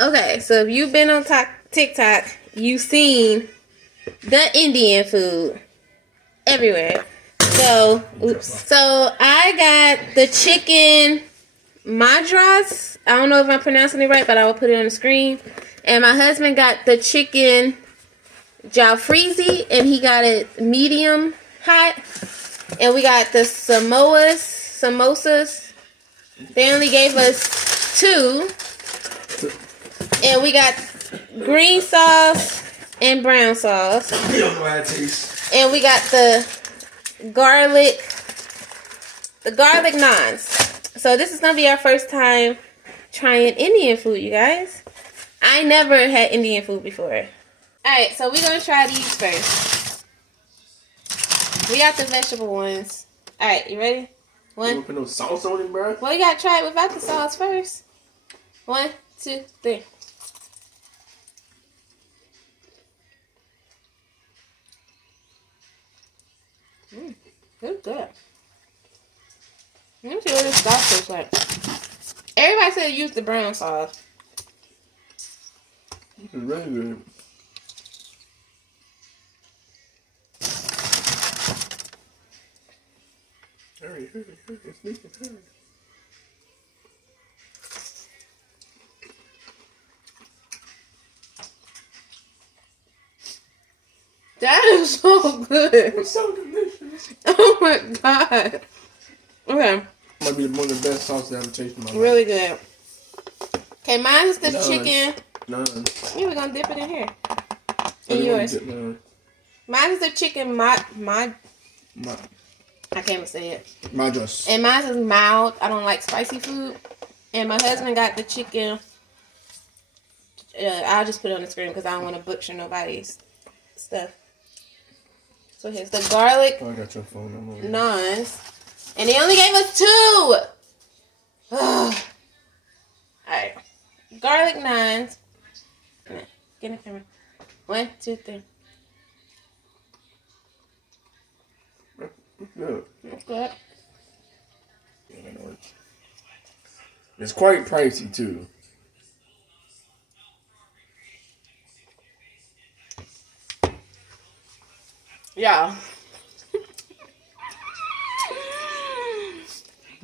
Okay, so if you've been on TikTok, you've seen the Indian food everywhere. So, So I got the chicken madras. I don't know if I'm pronouncing it right, but I will put it on the screen. And my husband got the chicken jalfrezi, and he got it medium hot. And we got the samosas. They only gave us 2. And we got green sauce and brown sauce. You don't know how it tastes. And we got the garlic naans. So this is gonna be our first time trying Indian food, you guys. I never had Indian food before. Alright, so we're gonna try these first. We got the vegetable ones. Alright, you ready? You don't put no sauce on it, bro? Well, you gotta try it without the sauce first. 1, 2, 3. It's good. Let me see what this sauce tastes like. Everybody said use the brown sauce. This is really good. Hurry. It's making hurry. That is so good. It's so delicious. Oh my god. Okay. Might be one of the best sauces I've ever tasted in my life. Really good. Okay, mine is the None. chicken. None. Yeah, we're gonna dip it in here. I And don't yours. wanna dip mine. Mine is the chicken I can't even say it. Madras. And mine is mild. I don't like spicy food. And my husband got the chicken. I'll just put it on the screen because I don't want to butcher nobody's stuff. So here's the garlic Oh, I got your phone number. naans. And they only gave us 2. Alright. Garlic naans. Get in the camera. 1, 2, 3. Good. That's good. It's quite pricey too. Yeah.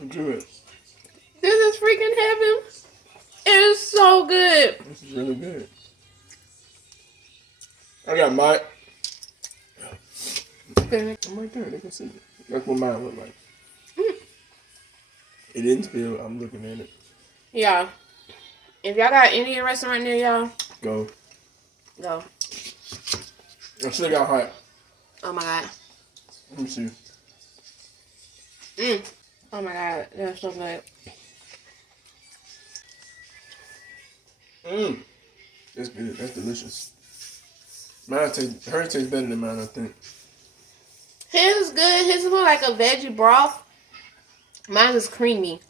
Good. This is freaking heaven. It is so good. This is really good. I got my. I'm right there. They can see it. That's what mine look like. It didn't spill. I'm looking at it. Yeah. If y'all got Indian restaurant near y'all, Go. go. I still got hot. Oh my god. Let me see. Oh my god. That's so good. That's good. That's delicious. Hers tastes better than mine, I think. His is good. His is more like a veggie broth. Mine is creamy.